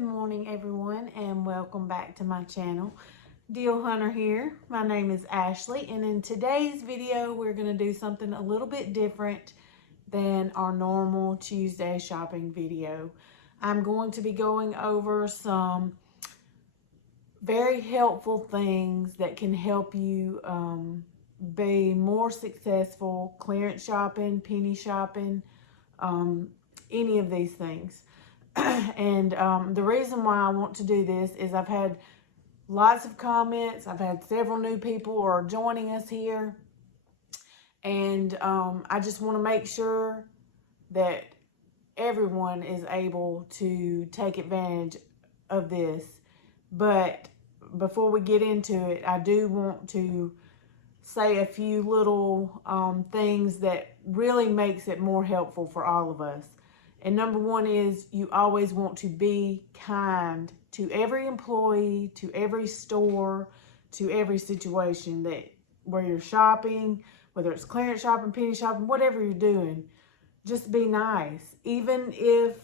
Good morning, everyone, and welcome back to my channel. Deal Hunter here. My name is Ashley, and in today's video, we're going to do something a little bit different than our normal Tuesday shopping video. I'm going to be going over some very helpful things that can help you be more successful, clearance shopping, penny shopping, any of these things. And the reason why I want to do this is I've had lots of comments. I've had several new people who are joining us here. And I just want to make sure that everyone is able to take advantage of this. But before we get into it, I do want to say a few little things that really makes it more helpful for all of us. And number one is you always want to be kind to every employee, to every store, to every situation that where you're shopping, whether it's clearance shopping, penny shopping, whatever you're doing. Just be nice, even if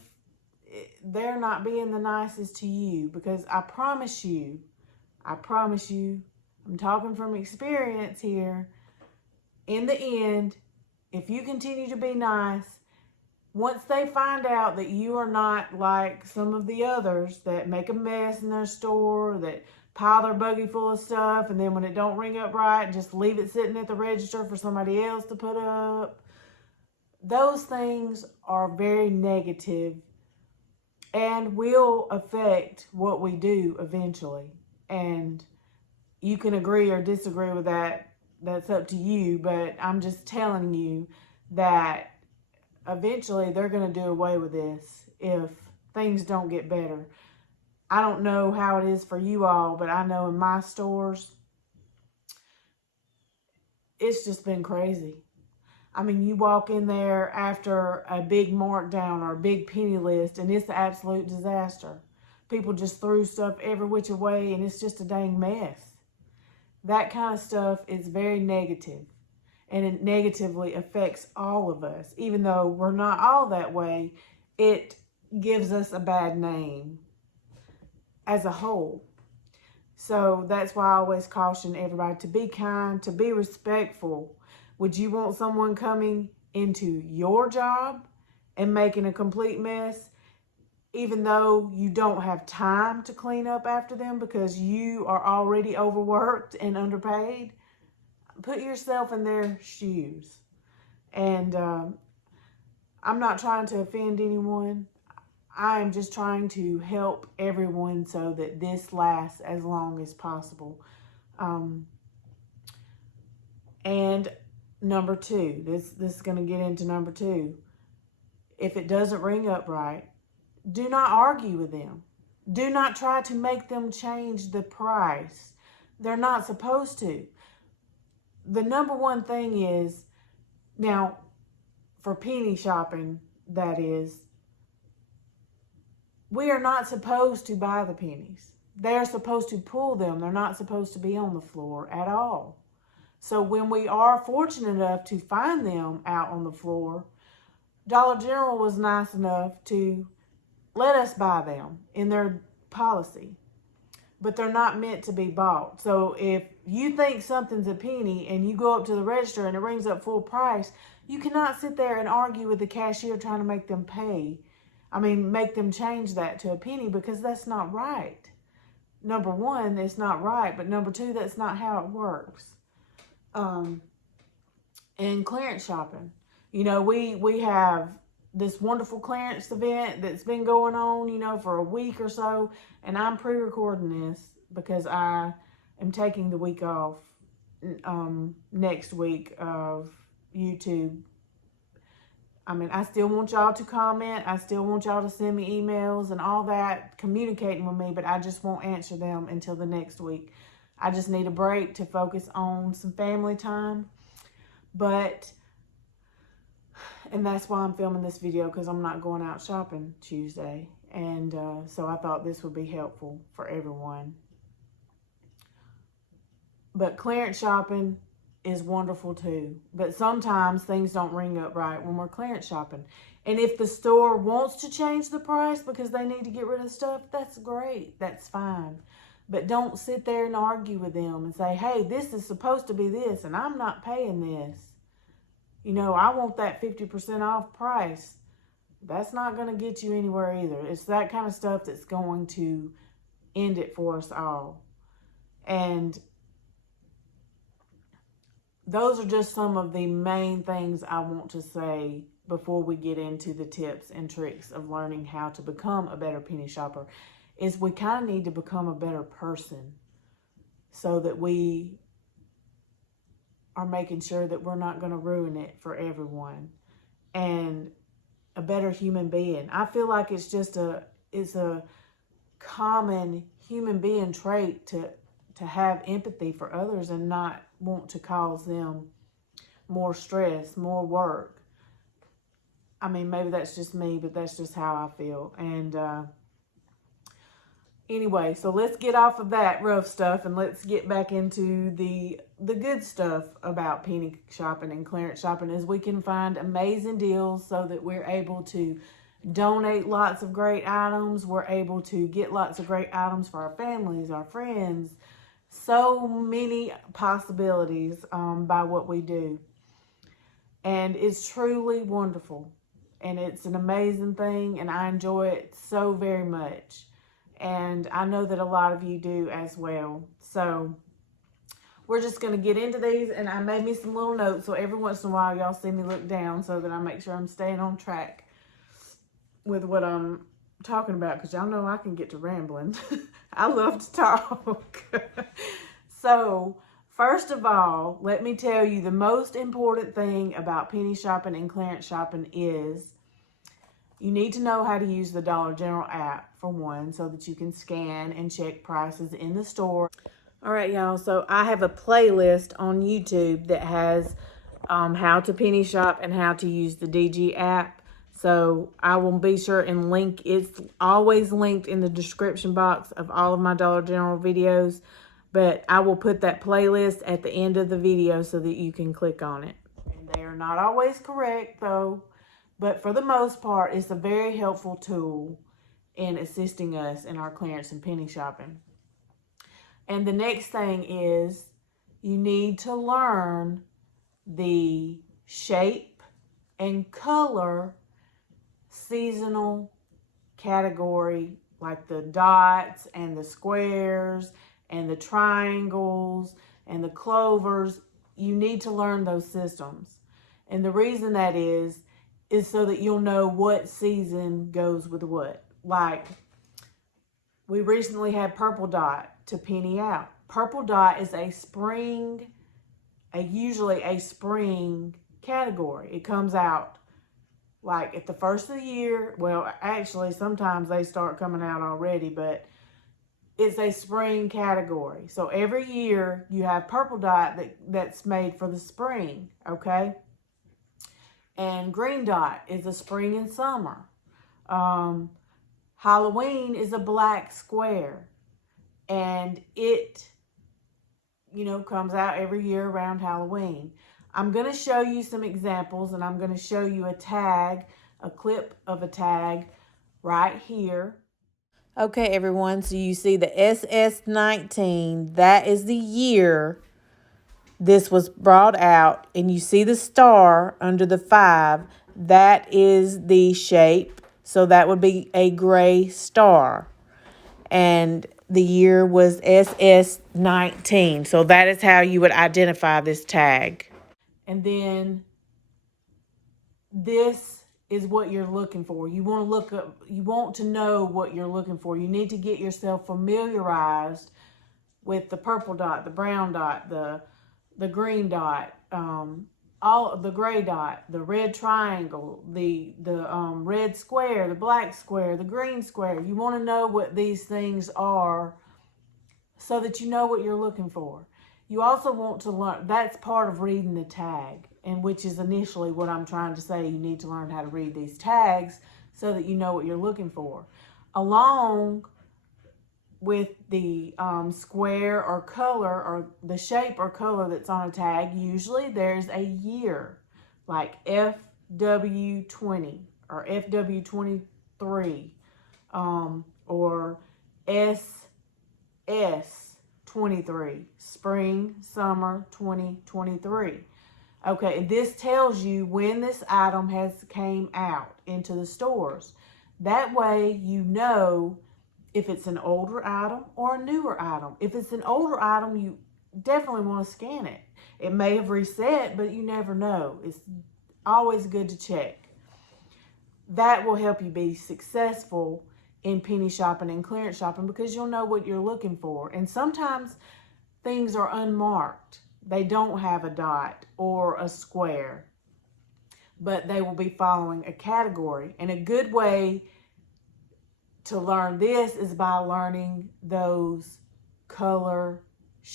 they're not being the nicest to you, because I promise you, I'm talking from experience here. In the end, if you continue to be nice, once they find out that you are not like some of the others that make a mess in their store, that pile their buggy full of stuff, and then when it don't ring up right, just leave it sitting at the register for somebody else to put up. Those things are very negative and will affect what we do eventually. And you can agree or disagree with that. That's up to you. But I'm just telling you that eventually they're going to do away with this if things don't get better. I don't know how it is for you all, but I know in my stores, it's just been crazy. I mean, you walk in there after a big markdown or a big penny list, and it's an absolute disaster. People just threw stuff every which way, and it's just a dang mess. That kind of stuff is very negative. And it negatively affects all of us. Even though we're not all that way, it gives us a bad name as a whole. So that's why I always caution everybody to be kind, to be respectful. Would you want someone coming into your job and making a complete mess, even though you don't have time to clean up after them because you are already overworked and underpaid? Put yourself in their shoes. And I'm not trying to offend anyone. I am just trying to help everyone so that this lasts as long as possible. And number two, this is going to get into number two. If it doesn't ring up right, do not argue with them. Do not try to make them change the price. They're not supposed to. The number one thing is, now, for penny shopping, that is, we are not supposed to buy the pennies. They're supposed to pull them. They're not supposed to be on the floor at all. So when we are fortunate enough to find them out on the floor, Dollar General was nice enough to let us buy them in their policy. But they're not meant to be bought. So if you think something's a penny and you go up to the register and it rings up full price, you cannot sit there and argue with the cashier trying to make them pay. Make them change that to a penny, because that's not right. Number one, it's not right. But number two, that's not how it works. And clearance shopping. You know, we have this wonderful clearance event that's been going on, for a week or so. And I'm pre-recording this because I am taking the week off next week of YouTube. I still want y'all to comment. I still want y'all to send me emails and all that, communicating with me, but I just won't answer them until the next week. I just need a break to focus on some family time. And that's why I'm filming this video, because I'm not going out shopping Tuesday. And so I thought this would be helpful for everyone. But clearance shopping is wonderful too. But sometimes things don't ring up right when we're clearance shopping. And if the store wants to change the price because they need to get rid of stuff, that's great. That's fine. But don't sit there and argue with them and say, hey, this is supposed to be this and I'm not paying this. You know, I want that 50% off price. That's not going to get you anywhere either. It's that kind of stuff that's going to end it for us all. And those are just some of the main things I want to say before we get into the tips and tricks of learning how to become a better penny shopper. Is we kind of need to become a better person so that we are making sure that we're not going to ruin it for everyone, and a better human being. I feel like it's a common human being trait to have empathy for others and not want to cause them more stress, more work. I mean, maybe that's just me, but that's just how I feel. And anyway, so let's get off of that rough stuff and let's get back into the good stuff about penny shopping and clearance shopping. Is we can find amazing deals so that we're able to donate lots of great items. We're able to get lots of great items for our families, our friends. So many possibilities by what we do. And it's truly wonderful. And it's an amazing thing, and I enjoy it so very much. And I know that a lot of you do as well. So we're just going to get into these, and I made me some little notes so every once in a while y'all see me look down so that I make sure I'm staying on track with what I'm talking about, because y'all know I can get to rambling. I love to talk. So first of all, let me tell you the most important thing about penny shopping and clearance shopping is you need to know how to use the Dollar General app, for one, so that you can scan and check prices in the store. All right, y'all, so I have a playlist on YouTube that has how to penny shop and how to use the DG app. So I will be sure and link, it's always linked in the description box of all of my Dollar General videos, but I will put that playlist at the end of the video so that you can click on it. And they are not always correct though, but for the most part, it's a very helpful tool in assisting us in our clearance and penny shopping. And the next thing is you need to learn the shape and color seasonal category, like the dots and the squares and the triangles and the clovers. You need to learn those systems. And the reason that is so that you'll know what season goes with what. Like, we recently had purple dot to penny out. Purple dot is usually a spring category. It comes out like at the first of the year. Well, actually, sometimes they start coming out already, but it's a spring category. So every year you have purple dot that's made for the spring, okay? And green dot is a spring and summer. Halloween is a black square, and it, comes out every year around Halloween. I'm going to show you some examples, and I'm going to show you a clip of a tag right here. Okay, everyone, so you see the SS19, that is the year this was brought out, and you see the star under the 5, that is the shape, so that would be a gray star. And the year was SS19, so that is how you would identify this tag. And then this is what you're looking for. You want to know what you're looking for. You need to get yourself familiarized with the purple dot, the brown dot, the green dot, all the gray dot, the red triangle, the red square, the black square, the green square. You want to know what these things are so that you know what you're looking for. You also want to learn, that's part of reading the tag, and which is initially what I'm trying to say. You need to learn how to read these tags so that you know what you're looking for. Along with the square or color or the shape or color that's on a tag, usually there's a year, like FW20 or FW23, or SS23, spring, summer 2023. Okay, this tells you when this item has came out into the stores. That way you know if it's an older item or a newer item. If it's an older item, you definitely want to scan it. It may have reset, but you never know. It's always good to check. That will help you be successful in penny shopping and clearance shopping because you'll know what you're looking for. And sometimes things are unmarked. They don't have a dot or a square, but they will be following a category. And a good way to learn this is by learning those color,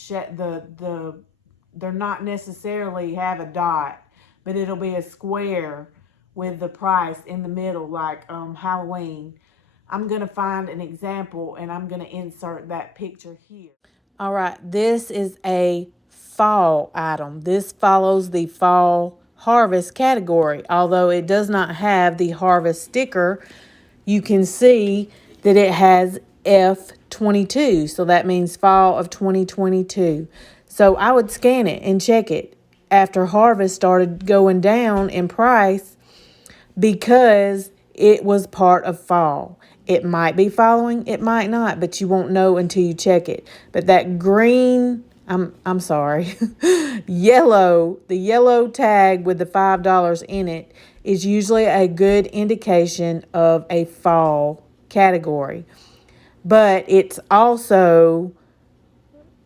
they're not necessarily have a dot, but it'll be a square with the price in the middle, like Halloween. I'm going to find an example and I'm going to insert that picture here. All right, this is a fall item. This follows the fall harvest category. Although it does not have the harvest sticker, you can see that it has F22. So that means fall of 2022. So I would scan it and check it after harvest started going down in price because it was part of fall. It might be following, it might not, but you won't know until you check it. But that green, I'm sorry, the yellow tag with the $5 in it is usually a good indication of a fall category. But it's also,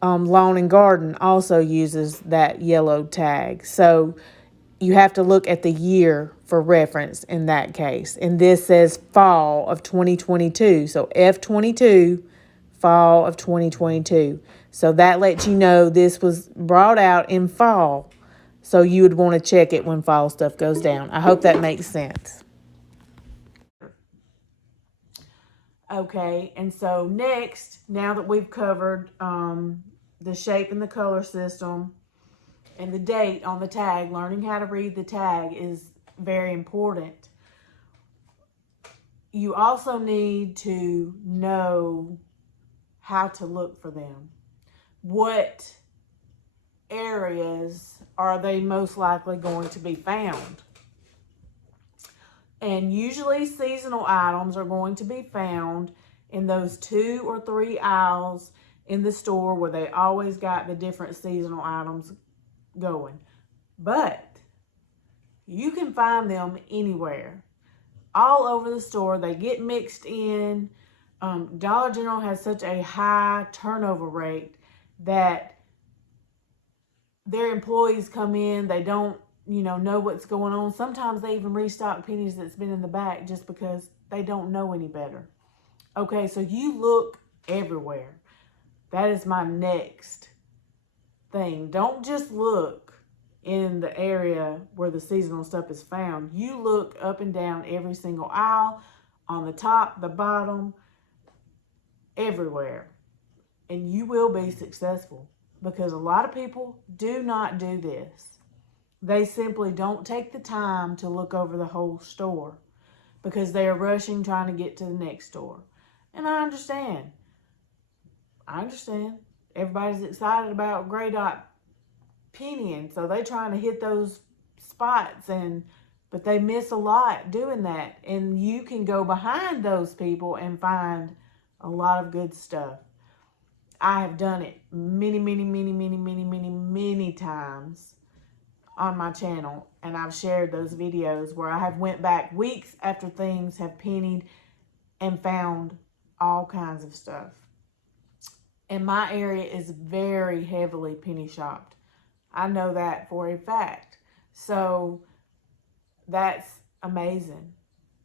lawn and garden also uses that yellow tag. So you have to look at the year for reference in that case. And this says fall of 2022. So F22, fall of 2022. So that lets you know this was brought out in fall. So you would want to check it when fall stuff goes down. I hope that makes sense. Okay, and so next, now that we've covered the shape and the color system, and the date on the tag, learning how to read the tag is very important. You also need to know how to look for them. What areas are they most likely going to be found? And usually seasonal items are going to be found in those 2 or 3 aisles in the store where they always got the different seasonal items going. But you can find them anywhere, all over the store. They get mixed in. Dollar General has such a high turnover rate that their employees come in, they don't know what's going on. Sometimes they even restock pennies that's been in the back just because they don't know any better. Okay, so you look everywhere. That is my next thing. Don't just look in the area where the seasonal stuff is found. You look up and down every single aisle, on the top, the bottom, everywhere. And you will be successful because a lot of people do not do this. They simply don't take the time to look over the whole store because they are rushing trying to get to the next store. And I understand. Everybody's excited about gray dot penny, and so they're trying to hit those spots, but they miss a lot doing that. And you can go behind those people and find a lot of good stuff. I have done it many times on my channel, and I've shared those videos where I have went back weeks after things have pennied and found all kinds of stuff. And my area is very heavily penny shopped. I know that for a fact. So that's amazing.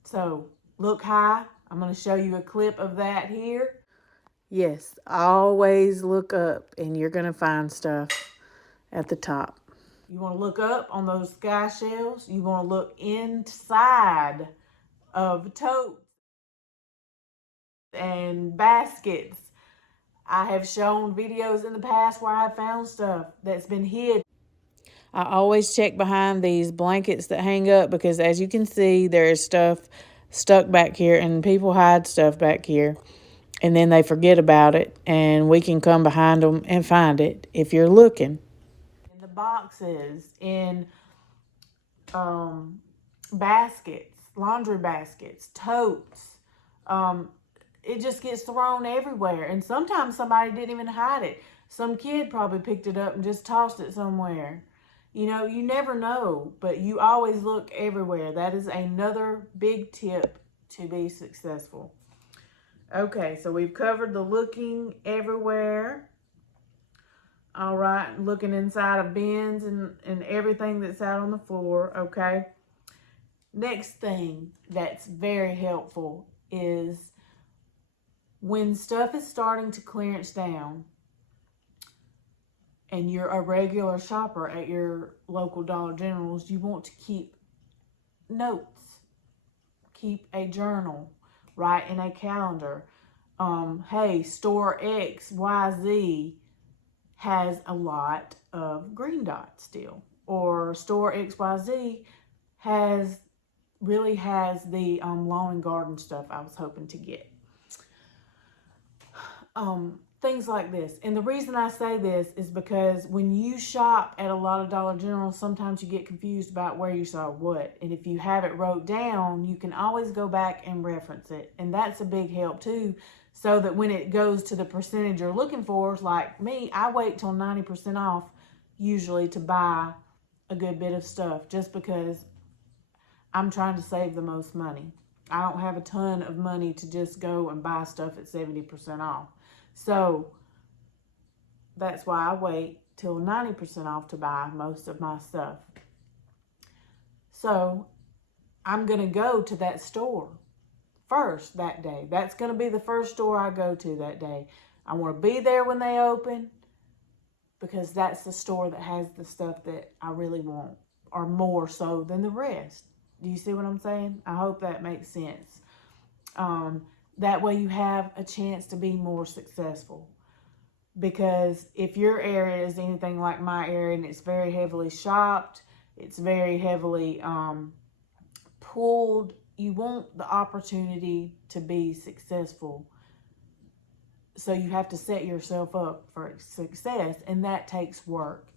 So look high. I'm going to show you a clip of that here. Yes, always look up and you're going to find stuff at the top. You want to look up on those sky shelves. You want to look inside of totes and baskets. I have shown videos in the past where I found stuff that's been hid. I always check behind these blankets that hang up because, as you can see, there is stuff stuck back here, and people hide stuff back here, and then they forget about it, and we can come behind them and find it if you're looking. In the boxes, in baskets, laundry baskets, totes. It just gets thrown everywhere. And sometimes somebody didn't even hide it. Some kid probably picked it up and just tossed it somewhere. You know, you never know, but you always look everywhere. That is another big tip to be successful. Okay, so we've covered the looking everywhere. All right, looking inside of bins and everything that's out on the floor, okay? Next thing that's very helpful is when stuff is starting to clearance down and you're a regular shopper at your local Dollar Generals, you want to keep notes, keep a journal, write in a calendar. Hey, store XYZ has a lot of green dots still, or store XYZ really has the lawn and garden stuff I was hoping to get. Things like this. And the reason I say this is because when you shop at a lot of Dollar Generals, sometimes you get confused about where you saw what. And if you have it wrote down, you can always go back and reference it. And that's a big help too, so that when it goes to the percentage you're looking for, like me, I wait till 90% off usually to buy a good bit of stuff, just because I'm trying to save the most money. I don't have a ton of money to just go and buy stuff at 70% off. So that's why I wait till 90% off to buy most of my stuff. So I'm going to go to that store first that day. That's going to be the first store I go to that day. I want to be there when they open because that's the store that has the stuff that I really want, or more so than the rest. Do you see what I'm saying? I hope that makes sense. That way you have a chance to be more successful. Because if your area is anything like my area and it's very heavily shopped, it's very heavily pulled, you want the opportunity to be successful. So you have to set yourself up for success, and that takes work.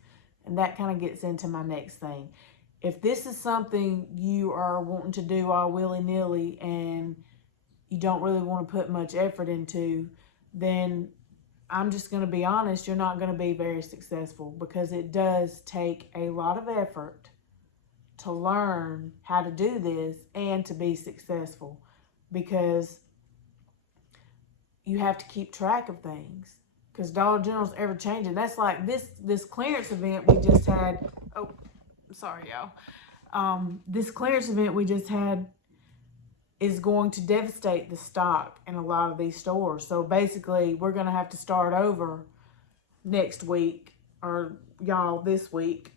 And that kind of gets into my next thing. If this is something you are wanting to do all willy-nilly and you don't really want to put much effort into, then I'm just going to be honest, you're not going to be very successful, because it does take a lot of effort to learn how to do this and to be successful, because you have to keep track of things, because Dollar General's ever changing. That's like this clearance event we just had. Oh, sorry, y'all. This clearance event we just had is going to devastate the stock in a lot of these stores. So basically, we're going to have to start over next week, or y'all this week,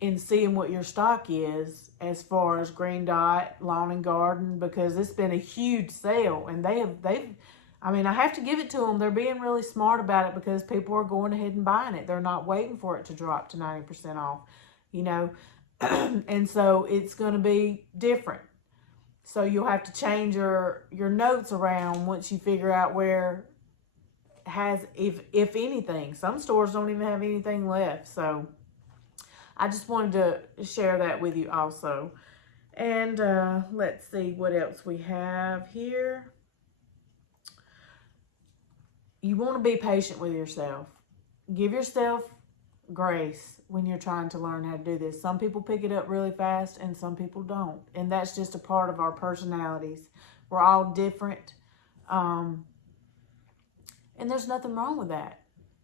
in seeing what your stock is as far as Green Dot, Lawn and Garden, because it's been a huge sale, and they've I mean, I have to give it to them. They're being really smart about it, because people are going ahead and buying it. They're not waiting for it to drop to 90% off, you know. And so it's going to be different. So you'll have to change your notes around once you figure out where has, if anything. Some stores don't even have anything left. So I just wanted to share that with you also. And let's see what else we have here. You want to be patient with yourself. Give yourself grace when you're trying to learn how to do this. Some people pick it up really fast and some people don't. And that's just a part of our personalities. We're all different. And there's nothing wrong with that.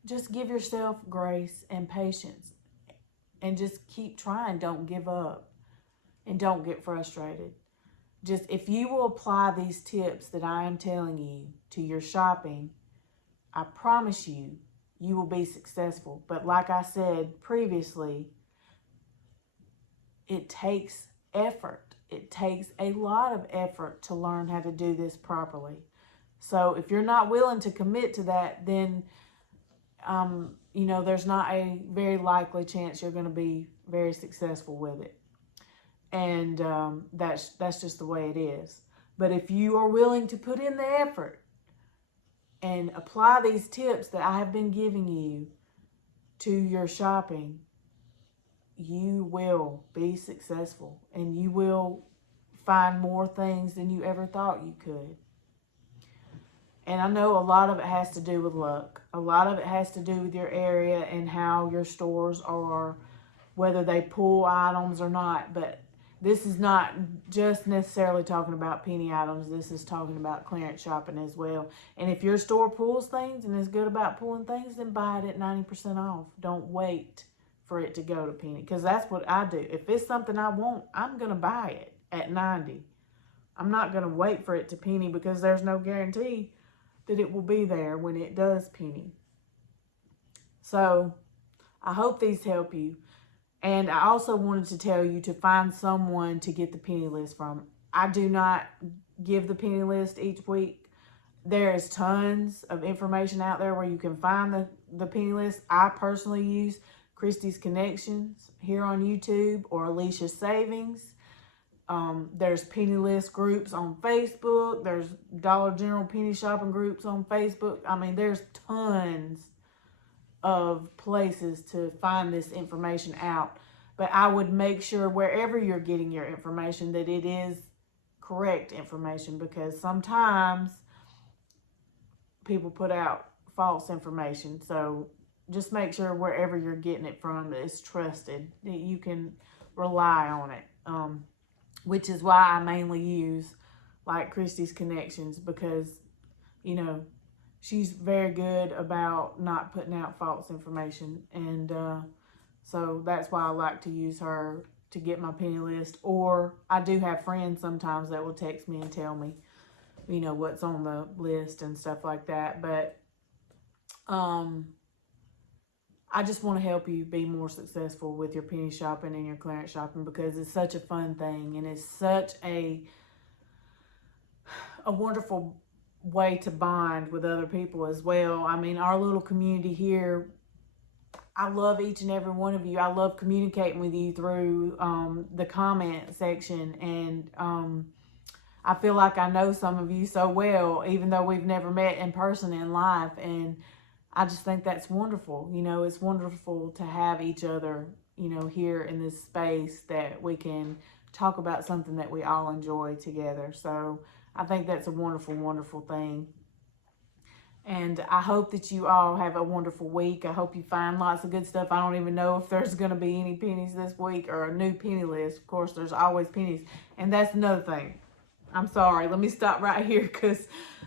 Just give yourself grace and patience. And just keep trying. Don't give up. And don't get frustrated. Just, if you will apply these tips that I am telling you to your shopping, I promise you, you will be successful. But like I said previously, it takes effort. It takes a lot of effort to learn how to do this properly. So if you're not willing to commit to that, then, you know, there's not a very likely chance you're going to be very successful with it. And that's just the way it is. But if you are willing to put in the effort and apply these tips that I have been giving you to your shopping, you will be successful and you will find more things than you ever thought you could. And I know a lot of it has to do with luck. A lot of it has to do with your area and how your stores are, whether they pull items or not. But this is not just necessarily talking about penny items. This is talking about clearance shopping as well. And if your store pulls things and is good about pulling things, then buy it at 90% off. Don't wait for it to go to penny, because that's what I do. If it's something I want, I'm going to buy it at 90. I'm not going to wait for it to penny, because there's no guarantee that it will be there when it does penny. So I hope these help you. And I also wanted to tell you to find someone to get the penny list from. I do not give the penny list each week. There is tons of information out there where you can find the penny list. I personally use Christy's Connections here on YouTube or Alicia's Savings. There's penny list groups on Facebook. There's Dollar General penny shopping groups on Facebook. I mean, there's tons of places to find this information out. But I would make sure wherever you're getting your information that it is correct information, because sometimes people put out false information. So just make sure wherever you're getting it from that it's trusted, that you can rely on it. Which is why I mainly use like Christy's Connections, because, you know, she's very good about not putting out false information. And so that's why I like to use her to get my penny list. Or I do have friends sometimes that will text me and tell me, you know, what's on the list and stuff like that. But I just want to help you be more successful with your penny shopping and your clearance shopping, because it's such a fun thing and it's such a wonderful way to bond with other people as well. I mean, our little community here, I love each and every one of you. I love communicating with you through the comment section, and I feel like I know some of you so well, even though we've never met in person in life. And I just think that's wonderful. You know, it's wonderful to have each other, you know, here in this space that we can talk about something that we all enjoy together. So I think that's a wonderful, wonderful thing. And I hope that you all have a wonderful week. I hope you find lots of good stuff. I don't even know if there's going to be any pennies this week or a new penny list. Of course, there's always pennies. And that's another thing. I'm sorry. Let me stop right here, because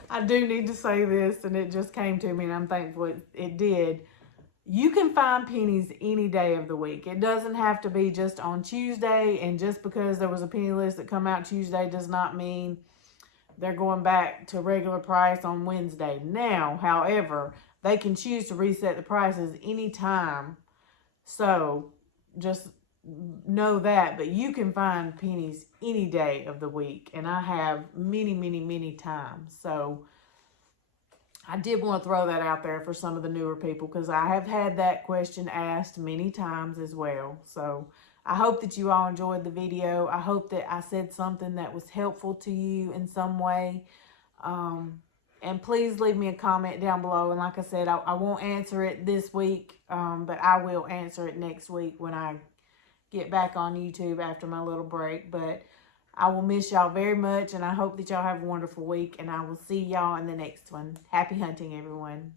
I do need to say this, and it just came to me, and I'm thankful it did. You can find pennies any day of the week. It doesn't have to be just on Tuesday, and just because there was a penny list that come out Tuesday does not mean they're going back to regular price on Wednesday. Now, however, they can choose to reset the prices anytime. So just know that. But you can find pennies any day of the week. And I have many, many, many times. So I did want to throw that out there for some of the newer people, because I have had that question asked many times as well. So I hope that you all enjoyed the video. I hope that I said something that was helpful to you in some way. And please leave me a comment down below. And like I said, I won't answer it this week, but I will answer it next week when I get back on YouTube after my little break. But I will miss y'all very much, and I hope that y'all have a wonderful week, and I will see y'all in the next one. Happy hunting, everyone.